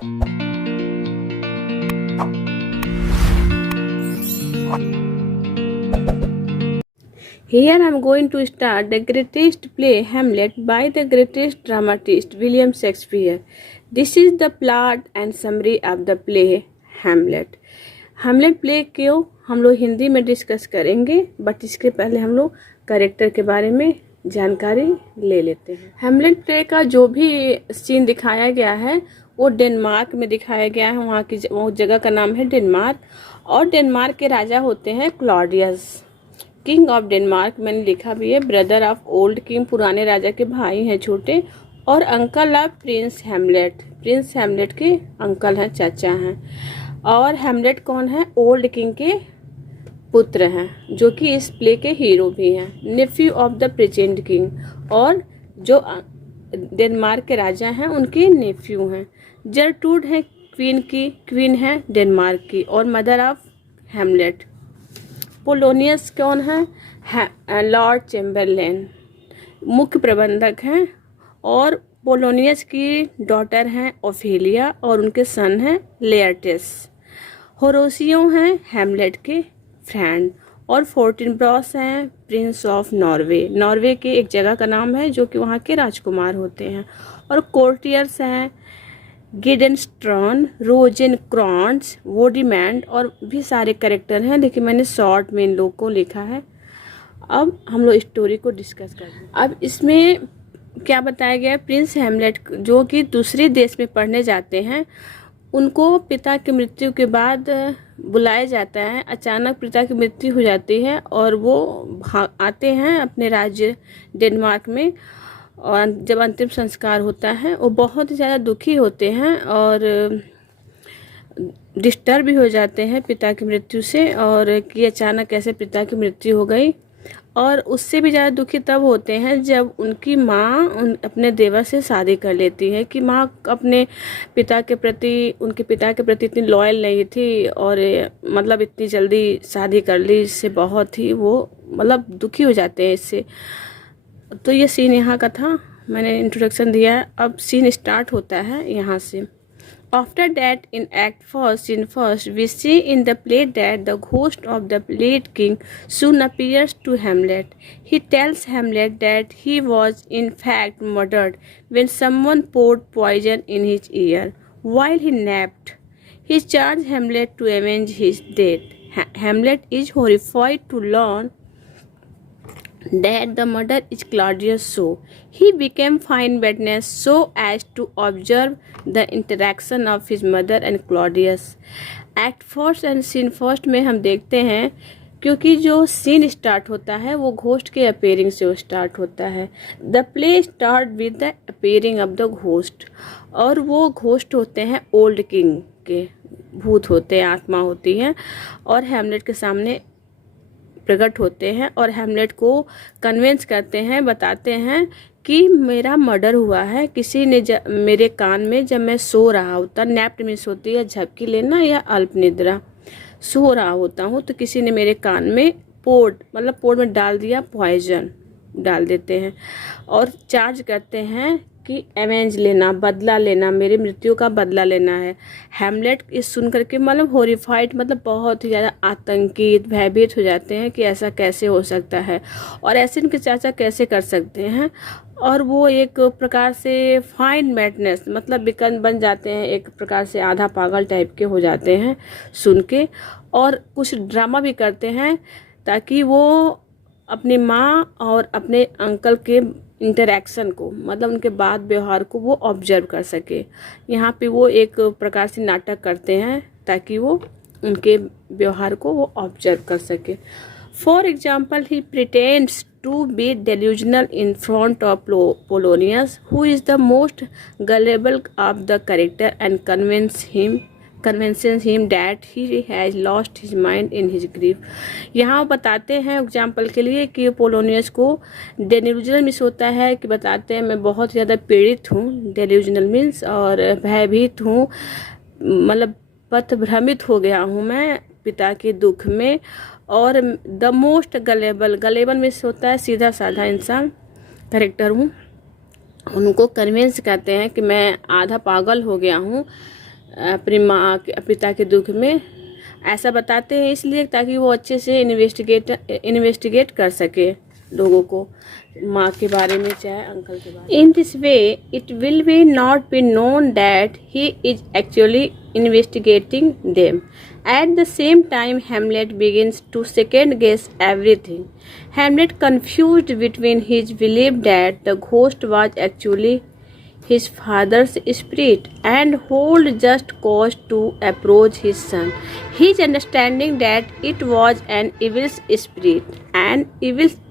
Here I am going to start the greatest play Hamlet by the greatest dramatist William Shakespeare. This is the plot and summary of the play Hamlet. Hamlet play को हम लोग हिंदी में discuss करेंगे, but इसके पहले हम लोग character के बारे में जानकारी ले लेते हैं। हैमलेट प्ले का जो भी सीन दिखाया गया है वो डेनमार्क में दिखाया गया है। वहाँ की वो जगह का नाम है डेनमार्क, और डेनमार्क के राजा होते हैं क्लॉडियस, किंग ऑफ डेनमार्क। मैंने लिखा भी है, ब्रदर ऑफ ओल्ड किंग, पुराने राजा के भाई हैं छोटे, और uncle of Prince Hamlet, Prince Hamlet के अंकल हैं, चाचा हैं। और हैमलेट कौन है? ओल्ड किंग के पुत्र हैं, जो कि इस प्ले के हीरो भी हैं, Neiphiu of the present king, और जो डेनमार्क के राजा हैं उनके नेफ्यू हैं। जर्टूड है क्वीन की, क्वीन है डेनमार्क की, और मदर ऑफ हैमलेट। पोलोनियस कौन है? लॉर्ड चैम्बरलेन, मुख्य प्रबंधक हैं, और पोलोनियस की डॉटर हैं ओफेलिया, और उनके सन हैं लेयर्टेस। होरोसियो हैं हैमलेट के फ्रेंड, और फोर्टिनब्रॉस हैं प्रिंस ऑफ नॉर्वे, नॉर्वे के एक जगह का नाम है जो कि वहाँ के राजकुमार होते हैं। और कोर्टियर्स हैं गिडेनस्ट्रॉन, रोजेनक्रॉन्स, वोडिमैंड, और भी सारे कैरेक्टर हैं, लेकिन मैंने शॉर्ट में इन लोग को लिखा है। अब हम लोग स्टोरी को डिस्कस करते हैं। अब इसमें क्या बताया गया है? प्रिंस हैमलेट जो कि दूसरे देश में पढ़ने जाते हैं, उनको पिता की मृत्यु के बाद बुलाया जाता है। अचानक पिता की मृत्यु हो जाती है और वो आते हैं अपने राज्य डेनमार्क में, और जब अंतिम संस्कार होता है वो बहुत ही ज़्यादा दुखी होते हैं और डिस्टर्ब भी हो जाते हैं पिता की मृत्यु से, और कि अचानक कैसे पिता की मृत्यु हो गई। और उससे भी ज़्यादा दुखी तब होते हैं जब उनकी माँ अपने देवर से शादी कर लेती है, कि माँ अपने पिता के प्रति, उनके पिता के प्रति इतनी लॉयल नहीं थी, और मतलब इतनी जल्दी शादी कर ली, इससे बहुत ही वो मतलब दुखी हो जाते हैं इससे। तो ये सीन यहाँ का था, मैंने इंट्रोडक्शन दिया है। अब सीन स्टार्ट होता है यहाँ से। After that, in scene first, we see in the play that the ghost of the late king soon appears to Hamlet. He tells Hamlet that he was in fact murdered when someone poured poison in his ear while he napped. He charges Hamlet to avenge his death. Hamlet is horrified to learn that the murder is Claudius' so he became fine witness so as to observe the interaction of his mother and Claudius. Act first and scene first में हम देखते हैं, क्योंकि जो scene start होता है वो ghost के अपीयरिंग से स्टार्ट होता है। The play start with the appearing of the ghost, और वो घोस्ट होते हैं ओल्ड किंग के, भूत होते हैं, आत्मा होती हैं, और हैमलेट के सामने प्रकट होते हैं और हैमलेट को कन्विंस करते हैं, बताते हैं कि मेरा मर्डर हुआ है, किसी ने मेरे कान में जब मैं सो रहा होता, नैप्ड मीन्स होती है झपकी लेना या अल्प निद्रा, सो रहा होता हूँ तो किसी ने मेरे कान में पोर्ट में डाल दिया, पॉइजन डाल देते हैं, और चार्ज करते हैं कि एवेंज लेना, बदला लेना, मेरी मृत्यु का बदला लेना है। हैमलेट इस सुन करके मतलब हॉरिफाइड, मतलब बहुत ही ज़्यादा आतंकित, भयभीत हो जाते हैं कि ऐसा कैसे हो सकता है, और ऐसे इनके चाचा कैसे कर सकते हैं। और वो एक प्रकार से फाइन मैडनेस, मतलब बन जाते हैं, एक प्रकार से आधा पागल टाइप के हो जाते हैं सुन के, और कुछ ड्रामा भी करते हैं ताकि वो अपनी माँ और अपने अंकल के इंटरेक्शन को, मतलब उनके बाद व्यवहार को वो ऑब्जर्व कर सके। यहाँ पे वो एक प्रकार से नाटक करते हैं ताकि वो उनके व्यवहार को वो ऑब्जर्व कर सके। For example, he pretends to be delusional in front of Polonius, who is the most gullible of the character, and convinces him that he has lost his mind in his grief. यहाँ बताते हैं example के लिए कि Polonius को delusional means होता है कि बताते हैं मैं बहुत ज़्यादा पीड़ित हूँ, डेल्यूजनल मीन्स, और भयभीत हूँ, मतलब पथभ्रमित हो गया हूँ मैं पिता के दुख में। और द मोस्ट गलेबल मीन्स होता है सीधा साधा इंसान, कैरेक्टर हूँ। उनको कन्विंस करते हैं कि मैं आधा पागल हो गया हूँ अपनी माँ के पिता के दुख में। ऐसा बताते हैं इसलिए ताकि वो अच्छे से इन्वेस्टिगेट कर सके लोगों को, माँ के बारे में चाहे अंकल के बारे में। In this way it will be not be known that he is actually investigating them. At the same time, Hamlet begins to second guess everything. Hamlet confused between his belief that the ghost was actually his father's spirit and hold just cause to approach his son. His understanding that it was an evil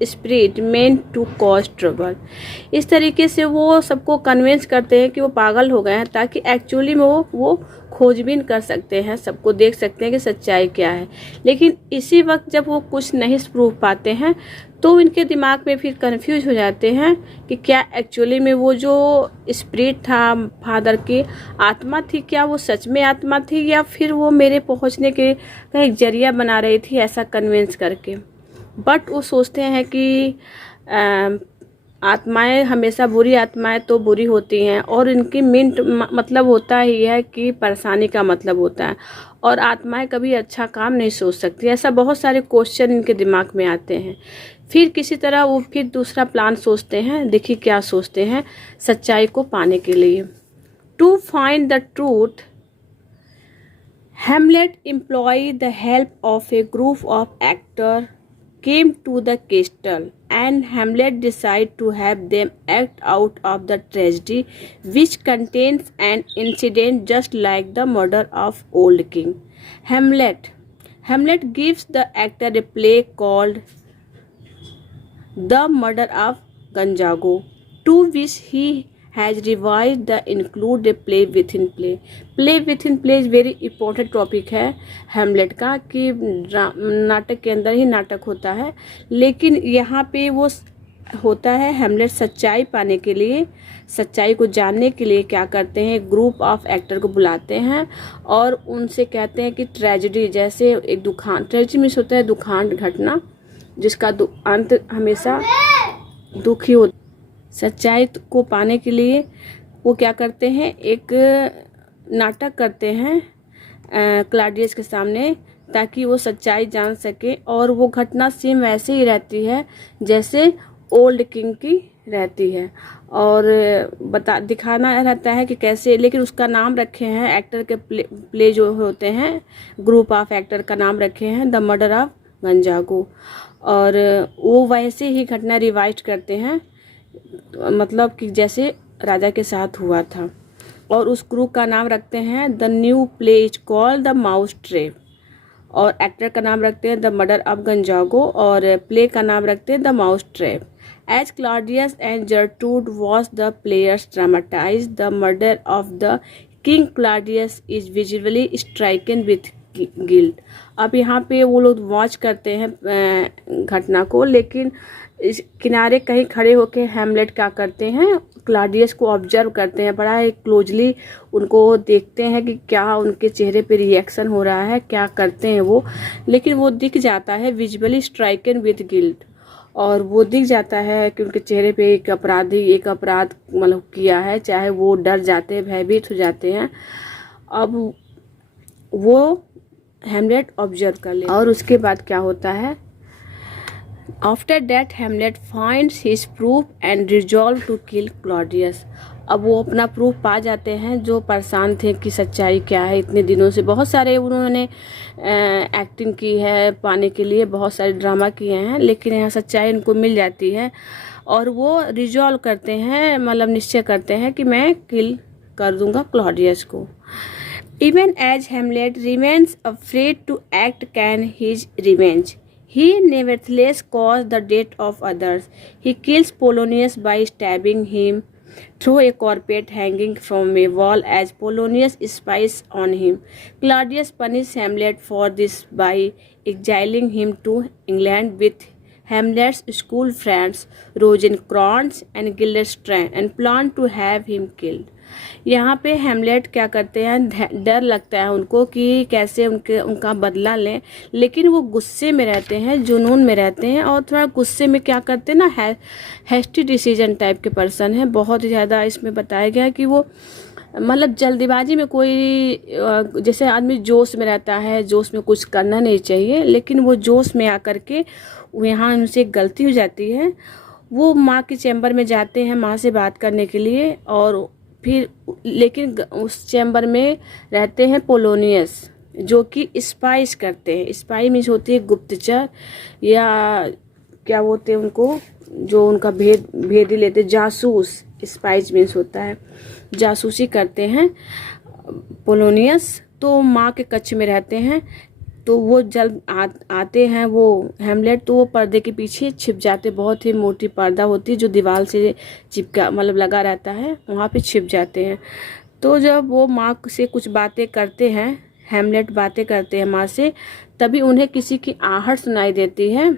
spirit meant to cause trouble. इस तरीके से वो सबको convince करते हैं कि वो पागल हो गए हैं ताकि एक्चुअली में वो खोजबीन कर सकते हैं, सबको देख सकते हैं कि सच्चाई क्या है। लेकिन इसी वक्त जब वो कुछ नहीं प्रूफ पाते हैं तो इनके दिमाग में फिर कंफ्यूज हो जाते हैं कि क्या एक्चुअली में वो जो स्पिरिट था फादर की आत्मा थी, क्या वो सच में आत्मा थी या फिर वो मेरे पहुंचने के का एक जरिया बना रही थी, ऐसा कन्विंस करके। बट वो सोचते हैं कि आत्माएं हमेशा बुरी आत्माएं तो बुरी होती हैं और इनकी मिंट मतलब होता ही है कि परेशानी का मतलब होता है, और आत्माएं कभी अच्छा काम नहीं सोच सकती। ऐसा बहुत सारे क्वेश्चन इनके दिमाग में आते हैं। फिर किसी तरह वो फिर दूसरा प्लान सोचते हैं। देखिए क्या सोचते हैं सच्चाई को पाने के लिए। To find the truth Hamlet employed the help of a group of actors came to the castle, and Hamlet decided to have them act out of the tragedy, which contains an incident just like the murder of old king. Hamlet gives the actor a play called The Murder of Gonzago, to which he has revised the include a play within play. Play within play is very important topic है हेमलेट का कि नाटक के अंदर ही नाटक होता है, लेकिन यहाँ पे वो होता है हेमलेट सच्चाई पाने के लिए, सच्चाई को जानने के लिए क्या करते हैं, ग्रुप ऑफ एक्टर को बुलाते हैं और उनसे कहते हैं कि ट्रेजेडी जैसे एक दुखान, ट्रेजेडी में होता है दुखान घटना जिसका अंत हमेशा दुखी होता। सच्चाई को पाने के लिए वो क्या करते हैं, एक नाटक करते हैं क्लाडियस के सामने ताकि वो सच्चाई जान सके, और वो घटना सेम वैसे ही रहती है जैसे ओल्ड किंग की रहती है, और दिखाना रहता है कि कैसे। लेकिन उसका नाम रखे हैं एक्टर के प्ले जो होते हैं ग्रुप ऑफ एक्टर का नाम रखे हैं द मर्डर ऑफ गंजागो, और वो वैसे ही घटना रिवाइज करते हैं मतलब कि जैसे राजा के साथ हुआ था, और उस ग्रुप का नाम रखते हैं the new play is called the mouse trap, और एक्टर का नाम रखते हैं द मर्डर ऑफ गंजागो और प्ले का नाम रखते हैं the mousetrap. As Claudius and Gertrude watch the players dramatize the murder of the king, Claudius is visually stricken with guilt. अब यहाँ पे वो लोग वॉच करते हैं घटना को, लेकिन इस किनारे कहीं खड़े होकर हेमलेट क्या करते हैं, क्लॉडियस को ऑब्जर्व करते हैं, बड़ा ही क्लोजली उनको देखते हैं कि क्या उनके चेहरे पे रिएक्शन हो रहा है, क्या करते हैं वो। लेकिन वो दिख जाता है विजुअली स्ट्राइकन विद गिल्ट, और वो दिख जाता है कि उनके चेहरे पे एक अपराध मतलब किया है, चाहे वो डर जाते हैं, भयभीत हो जाते हैं। अब वो हेमलेट ऑब्जर्व कर ले, और उसके बाद क्या होता है, after that Hamlet finds his proof and resolve to kill Claudius. अब वो अपना प्रूफ पा जाते हैं, जो परेशान थे कि सच्चाई क्या है। इतने दिनों से बहुत सारे उन्होंने एक्टिंग की है पाने के लिए, बहुत सारे ड्रामा किए हैं, लेकिन यहाँ सच्चाई उनको मिल जाती है और वो रिजॉल्व करते हैं, मतलब निश्चय करते हैं कि मैं किल कर दूंगा क्लॉडियस को। Even as Hamlet remains afraid to act can his revenge, he nevertheless caused the death of others. He kills Polonius by stabbing him through a carpet hanging from a wall as Polonius spies on him. Claudius punishes Hamlet for this by exiling him to England with Hamlet's school friends Rosencrantz and Guildenstern and planned to have him killed. यहाँ पे हेमलेट क्या करते हैं, डर लगता है उनको कि कैसे उनका बदला लें, लेकिन वो गुस्से में रहते हैं, जुनून में रहते हैं, और थोड़ा गुस्से में क्या करते हैं ना, हैस्टी डिसीजन टाइप के पर्सन हैं। बहुत ज़्यादा इसमें बताया गया कि वो मतलब जल्दीबाजी में कोई जैसे आदमी जोश में रहता है, जोश में कुछ करना नहीं चाहिए, लेकिन वो जोश में आकर के यहाँ उनसे एक गलती हो जाती है। वो माँ के चैम्बर में जाते हैं माँ से बात करने के लिए, और फिर लेकिन उस चैम्बर में रहते हैं पोलोनियस, जो कि स्पाइस करते हैं। स्पाई मीन्स होती है गुप्तचर, या क्या बोलते हैं उनको, जो उनका भेद ही लेते, जासूस। स्पाइस मीन्स होता है जासूसी करते हैं पोलोनियस। तो माँ के कक्ष में रहते हैं, तो वो जल्द आते हैं वो हेमलेट, तो वो पर्दे के पीछे छिप जाते। बहुत ही मोटी पर्दा होती है जो दीवार से चिपका मतलब लगा रहता है, वहाँ पे छिप जाते हैं। तो जब वो माँ से कुछ बातें करते हैं, हेमलेट बातें करते हैं माँ से, तभी उन्हें किसी की आहट सुनाई देती है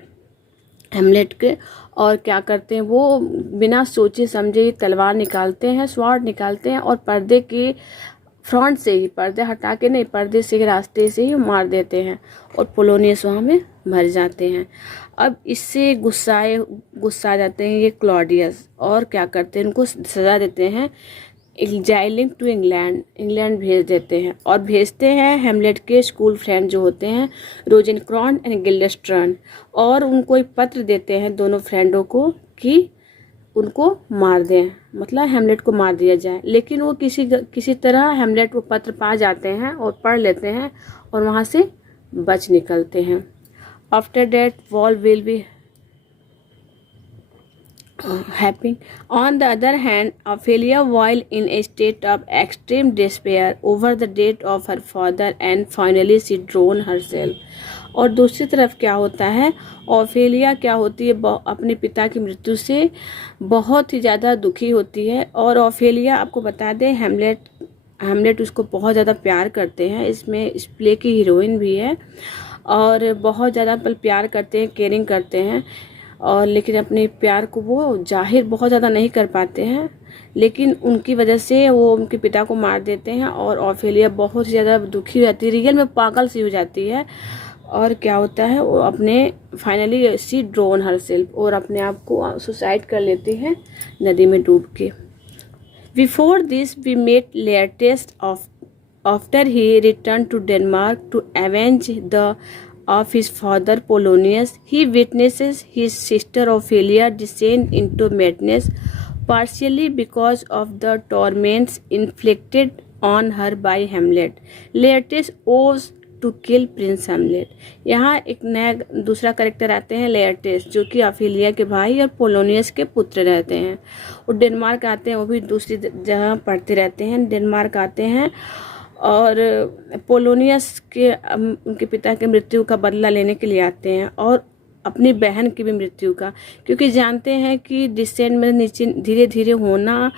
हेमलेट के। और क्या करते हैं वो, बिना सोचे समझे तलवार निकालते हैं, स्वॉर्ड निकालते हैं, और पर्दे के फ्रंट से ही, पर्दे हटा के नहीं, पर्दे से ही, रास्ते से ही मार देते हैं, और पोलोनियस वहाँ में मर जाते हैं। अब इससे गुस्सा जाते हैं ये क्लॉडियस, और क्या करते हैं, इनको सजा देते हैं, एग्जाइलिंग टू इंग्लैंड भेज देते हैं। और भेजते हैं हेमलेट के स्कूल फ्रेंड जो होते हैं रोजेनक्रॉन एंड गिल्डेस्ट्रॉन, और उनको एक पत्र देते हैं दोनों फ्रेंडों को कि उनको मार दें, मतलब हेमलेट को मार दिया जाए। लेकिन वो किसी तरह हेमलेट वो पत्र पा जाते हैं और पढ़ लेते हैं, और वहाँ से बच निकलते हैं। After that wall will be happening. On the other hand, Ophelia, while in a state of extreme despair over the death of her father, and finally she drowned herself. और दूसरी तरफ क्या होता है, ओफेलिया क्या होती है, अपने पिता की मृत्यु से बहुत ही ज़्यादा दुखी होती है। और ओफेलिया, आपको बता दें, हेमलेट उसको बहुत ज़्यादा प्यार करते हैं, इसमें इस प्ले की हीरोइन भी है, और बहुत ज़्यादा प्यार करते हैं, केयरिंग करते हैं, और लेकिन अपने प्यार को वो जाहिर बहुत ज़्यादा नहीं कर पाते हैं। लेकिन उनकी वजह से वो उनके पिता को मार देते हैं, और ओफेलिया बहुत ज़्यादा दुखी हो जाती है, रियल में पागल सी हो जाती है। और क्या होता है, वो अपने फाइनली सी ड्रोन हरसेल्फ, और अपने आप को सुसाइड कर लेती है नदी में डूब के। Before this we met Laertes after he return to Denmark to avenge the of his father Polonius, he witnesses his sister Ophelia descend into madness, partially because of the torments inflicted on her by Hamlet. Laertes owes to kill Prince Hamlet. यहाँ एक नया दूसरा character आते हैं लेयरटेस, जो कि Ophelia के भाई और पोलोनियस के पुत्र रहते हैं। और डेनमार्क आते हैं, वो भी दूसरी जगह पढ़ते रहते हैं, डेनमार्क आते हैं, और पोलोनियस के उनके पिता के मृत्यु का बदला लेने के लिए आते हैं, और अपनी बहन की भी मृत्यु का, क्योंकि जानते हैं कि डिसेंट में नीचे धीरे धीरे होना,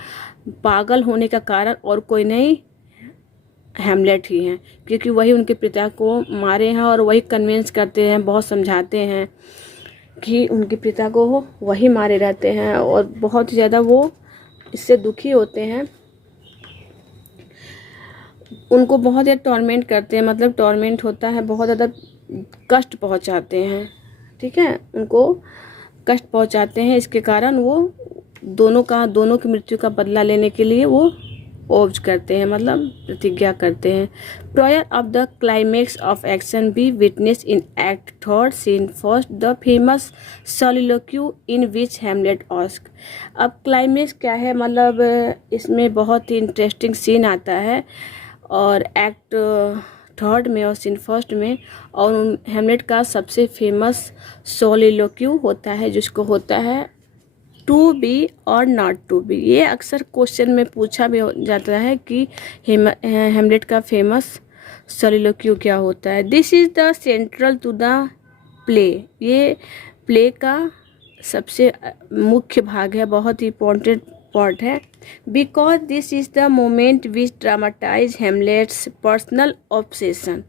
पागल होने का कारण और कोई नहीं, हेमलेट ही हैं, क्योंकि वही उनके पिता को मारे हैं, और वही कन्विंस करते हैं, बहुत समझाते हैं कि उनके पिता को वही मारे रहते हैं, और बहुत ज़्यादा वो इससे दुखी होते हैं। उनको बहुत ज़्यादा टॉर्मेंट करते हैं, मतलब टॉर्मेंट होता है, बहुत ज़्यादा कष्ट पहुंचाते हैं, ठीक है, उनको कष्ट पहुंचाते हैं। इसके कारण वो दोनों की मृत्यु का बदला लेने के लिए वो ओब्ज करते हैं, मतलब प्रतिज्ञा करते हैं। Prior of the climax of action be witness in act third scene first the famous soliloquy in which Hamlet ask. अब क्लाइमेक्स क्या है, मतलब इसमें बहुत ही इंटरेस्टिंग सीन आता है, और एक्ट थर्ड में और सीन फर्स्ट में, और हेमलेट का सबसे फेमस सोलिलोक्यू होता है, जिसको होता है टू बी और नॉट टू बी। ये अक्सर क्वेश्चन में पूछा भी जाता है कि हेमलेट का फेमस सोलिलोक्यू क्या होता है। This is the central to the play. ये प्ले का सबसे मुख्य भाग है, बहुत ही इम्पोर्टेंट पार्ट है, because this is the moment which dramatize Hamlet's personal obsession.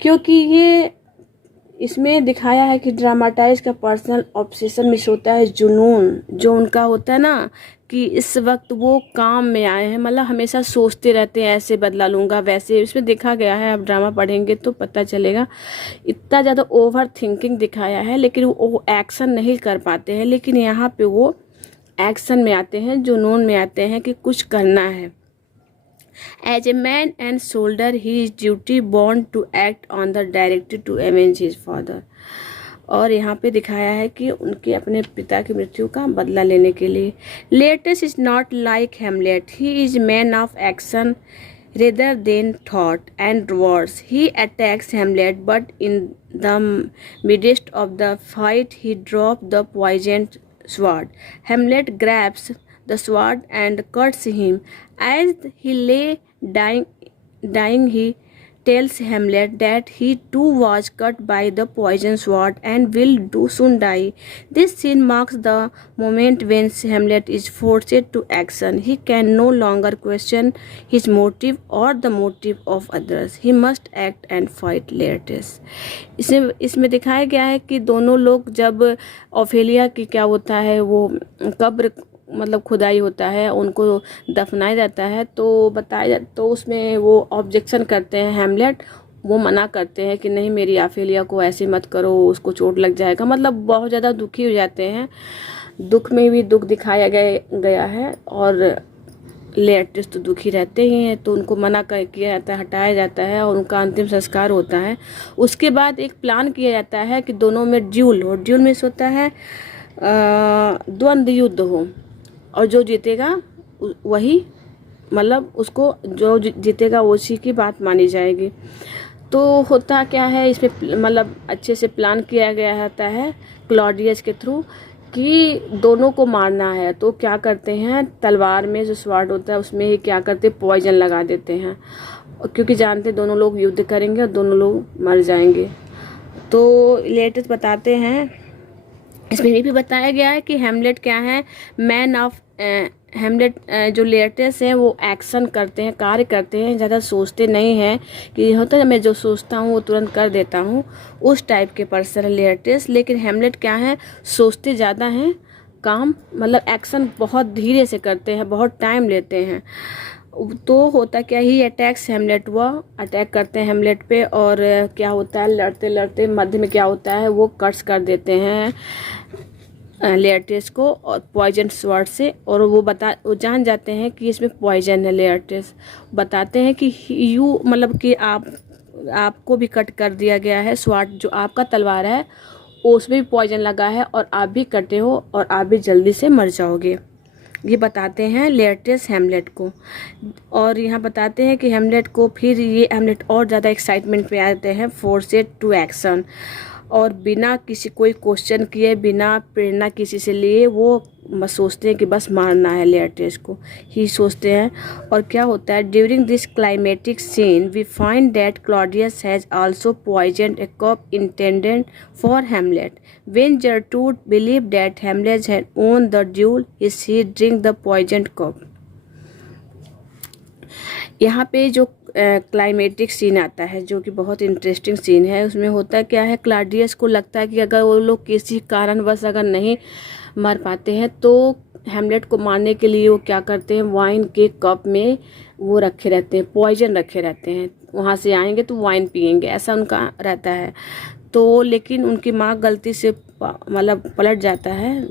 क्योंकि ये इसमें दिखाया है कि ड्रामाटाइज का पर्सनल ऑब्सेशन मिस होता है, जुनून जो उनका होता है ना, कि इस वक्त वो काम में आए हैं, मतलब हमेशा सोचते रहते हैं ऐसे बदला लूँगा वैसे। इसमें देखा गया है, आप ड्रामा पढ़ेंगे तो पता चलेगा, इतना ज़्यादा ओवर थिंकिंग दिखाया है, लेकिन वो एक्शन नहीं कर पाते हैं। लेकिन यहाँ पे वो एक्शन में आते हैं, जुनून में आते हैं कि कुछ करना है, As a man and soldier, he is duty bound to act on the directive to avenge his father. और यहाँ पे दिखाया है कि उनके अपने पिता की मृत्यु का बदला लेने के लिए. Laertes is not like Hamlet, he is man of action rather than thought and words. He attacks Hamlet, but in the midst of the fight he drops the poisoned sword. Hamlet grabs the sword and cuts him. As he lay dying, he tells Hamlet that he too was cut by the poison sword and will soon die. This scene marks the moment when Hamlet is forced to action. He can no longer question his motive or the motive of others. He must act and fight Laertes. इसमें दिखाया गया है कि दोनों लोग जब Ophelia की क्या होता है, वो कब्र मतलब खुदाई होता है, उनको दफनाया जाता है, तो उसमें वो ऑब्जेक्शन करते हैं. हेमलेट वो मना करते हैं कि नहीं, मेरी ऑफेलिया को ऐसे मत करो, उसको चोट लग जाएगा. मतलब बहुत ज़्यादा दुखी हो जाते हैं. दुख में भी दुख दिखाया गया है और लेयर्टिस तो दुखी रहते ही हैं, तो उनको मना किया जाता है, हटाया जाता है और उनका अंतिम संस्कार होता है. उसके बाद एक प्लान किया जाता है कि दोनों में ड्यूल हो. ड्यूल में होता है द्वंद्व युद्ध हो, और जो जीतेगा वही, मतलब उसको जो जीतेगा उसी की बात मानी जाएगी. तो होता क्या है इसमें, मतलब अच्छे से प्लान किया गया होता है क्लॉडियस के थ्रू कि दोनों को मारना है. तो क्या करते हैं, तलवार में जो स्वाड होता है उसमें ही क्या करते, पॉइजन लगा देते हैं, क्योंकि जानते दोनों लोग युद्ध करेंगे और दोनों लोग मर जाएंगे. तो लेटेस्ट बताते हैं, इसमें भी बताया गया है कि हेमलेट क्या है, मैन ऑफ हेमलेट. जो लेयर्टेस हैं वो एक्शन करते हैं, कार्य करते हैं, ज़्यादा सोचते नहीं हैं. कि होता है मैं जो सोचता हूँ वो तुरंत कर देता हूँ, उस टाइप के पर्सन है लेयर्टेस. लेकिन हेमलेट क्या है, सोचते ज़्यादा हैं, काम मतलब एक्शन बहुत धीरे से करते हैं, बहुत टाइम लेते हैं. तो होता क्या, ही अटैक्स हेमलेट, वह अटैक करते हैं हेमलेट पे. और क्या होता है, लड़ते लड़ते मध्य में क्या होता है, वो कट्स कर देते हैं लेयर्टेस को और पॉइजन स्वॉर्ड से. और वो जान जाते हैं कि इसमें पॉइजन है. लेयर्टेस बताते हैं कि मतलब कि आपको भी कट कर दिया गया है, स्वॉर्ड जो आपका तलवार है उसमें भी पॉइजन लगा है और आप भी कटे हो और आप भी जल्दी से मर जाओगे. ये बताते हैं लेयर्टेस हेमलेट को. और यहाँ बताते हैं कि हेमलेट को फिर ये हेमलेट और ज़्यादा एक्साइटमेंट पे आते हैं, फोर्सेड टू एक्शन. और बिना किसी कोई क्वेश्चन किए, बिना प्रेरणा किसी से लिए, वो सोचते हैं कि बस मारना है लेयर्टेस को ही सोचते हैं. और क्या होता है, during this climactic scene we find that Claudius has also poisoned a cup intended for Hamlet. When Gertrude believe that Hamlet had won the duel, he drink the poisoned cup. यहाँ पे जो क्लाइमेटिक सीन आता है जो कि बहुत interesting scene है, उसमें होता क्या है, क्लॉडियस को लगता है कि अगर वो लोग किसी कारणवश अगर नहीं मर पाते हैं तो हेमलेट को मारने के लिए वो क्या करते हैं, वाइन के कप में वो रखे रहते हैं, पॉइजन रखे रहते हैं. वहाँ से आएंगे तो वाइन पियेंगे, ऐसा उनका रहता है. तो लेकिन उनकी माँ गलती से मतलब पलट जाता है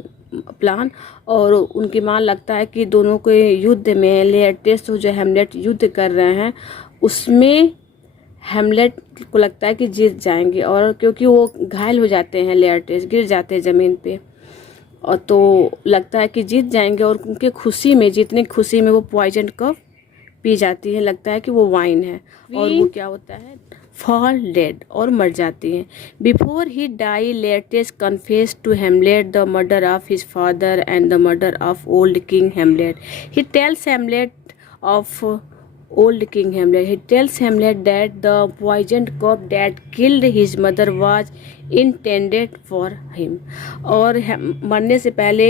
प्लान, और उनकी माँ लगता है कि दोनों के युद्ध में लेयर्टेस जो हेमलेट युद्ध कर रहे हैं उसमें हेमलेट को लगता है कि जीत जाएंगे. और क्योंकि वो घायल हो जाते हैं, लेयर्टेस गिर जाते हैं ज़मीन पे, और तो लगता है कि जीत जाएंगे. और उनके खुशी में, जीतने की खुशी में वो पॉइजन कप पी जाती है, लगता है कि वो वाइन है, और वो क्या होता है, फॉल डेड और मर जाती हैं. Before he die Laertes confess to Hamlet the murder of his father and the murder of old king Hamlet. He tells Hamlet of old king Hamlet. He tells Hamlet that the poisoned cup that killed his mother was intended for him. और मरने से पहले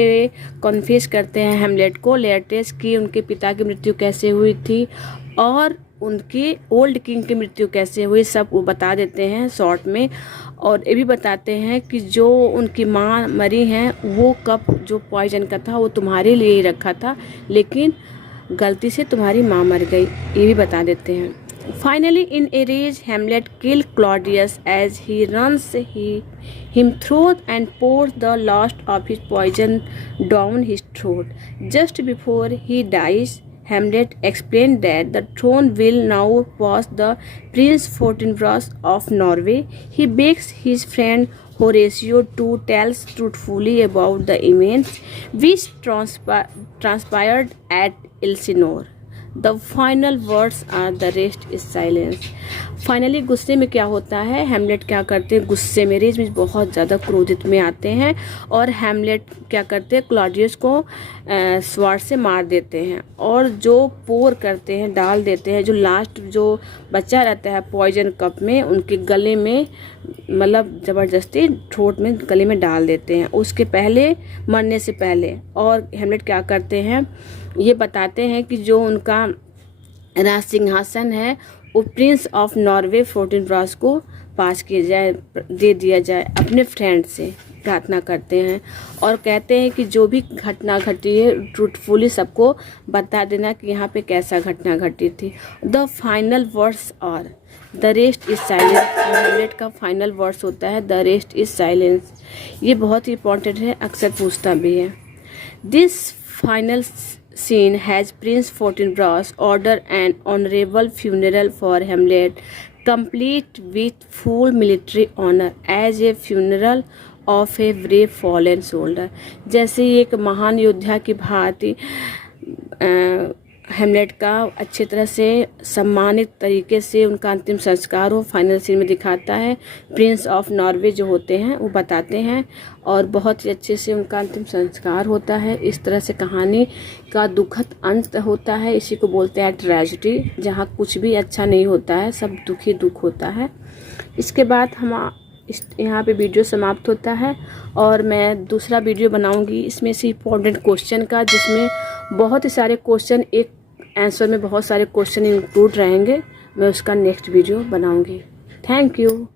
confess करते हैं हेमलेट को लेयर्टेस की उनके पिता की मृत्यु कैसे हुई थी और उनके ओल्ड किंग की मृत्यु कैसे हुई, सब वो बता देते हैं शॉर्ट में. और ये भी बताते हैं कि जो उनकी माँ मरी हैं वो कप जो पॉइजन का था वो तुम्हारे लिए ही रखा था, लेकिन गलती से तुम्हारी माँ मर गई, ये भी बता देते हैं. Finally in a rage Hamlet kill Claudius as he runs him throat and pours the last of his poison down his throat. Just before he dies Hamlet explained that the throne will now pass the Prince Fortinbras of Norway. He begs his friend Horatio to tell truthfully about the events which transpired at Elsinore. The final words are the rest is silence. Finally गुस्से में क्या होता है, Hamlet क्या करते हैं, गुस्से में रेज में बहुत ज़्यादा क्रोधित में आते हैं और हैमलेट क्या करते हैं, क्लॉडियस को स्वार्ड से मार देते हैं और जो पोर करते हैं, डाल देते हैं, जो लास्ट जो बच्चा रहता है पॉइजन कप में उनके गले में, मतलब ज़बरदस्ती थ्रोट में गले में डाल देते हैं उसके पहले, मरने से पहले। और हैमलेट क्या करते हैं, ये बताते हैं कि जो उनका राज सिंहासन है वो प्रिंस ऑफ नॉर्वे फोर्टिनब्रास को पास किया जाए, दे दिया जाए, अपने फ्रेंड से प्रार्थना करते हैं और कहते हैं कि जो भी घटना घटी है ट्रूथफुली सबको बता देना कि यहाँ पे कैसा घटना घटी थी। द फाइनल वर्ड्स और the rest is silence. Hamlet का फाइनल वर्ड्स होता है द रेस्ट इज साइलेंस। ये बहुत ही इंपॉर्टेंट है, अक्सर पूछता भी है। This final scene has Prince Fortinbras order an honorable funeral for Hamlet, complete with full military honor as a funeral of a brave fallen soldier। जैसे एक महान योद्धा की भांति हैमलेट का अच्छी तरह से सम्मानित तरीके से उनका अंतिम संस्कार हो, फाइनल सीन में दिखाता है। प्रिंस ऑफ नॉर्वे जो होते हैं वो बताते हैं और बहुत ही अच्छे से उनका अंतिम संस्कार होता है। इस तरह से कहानी का दुखद अंत होता है, इसी को बोलते हैं ट्रेजेडी, जहाँ कुछ भी अच्छा नहीं होता है, सब दुख ही दुख होता है। इसके बाद हम यहाँ पे वीडियो समाप्त होता है और मैं दूसरा वीडियो बनाऊंगी इसमें से इम्पोर्टेंट क्वेश्चन का, जिसमें बहुत ही सारे क्वेश्चन, एक आंसर में बहुत सारे क्वेश्चन इंक्लूड रहेंगे। मैं उसका नेक्स्ट वीडियो बनाऊंगी। Thank you.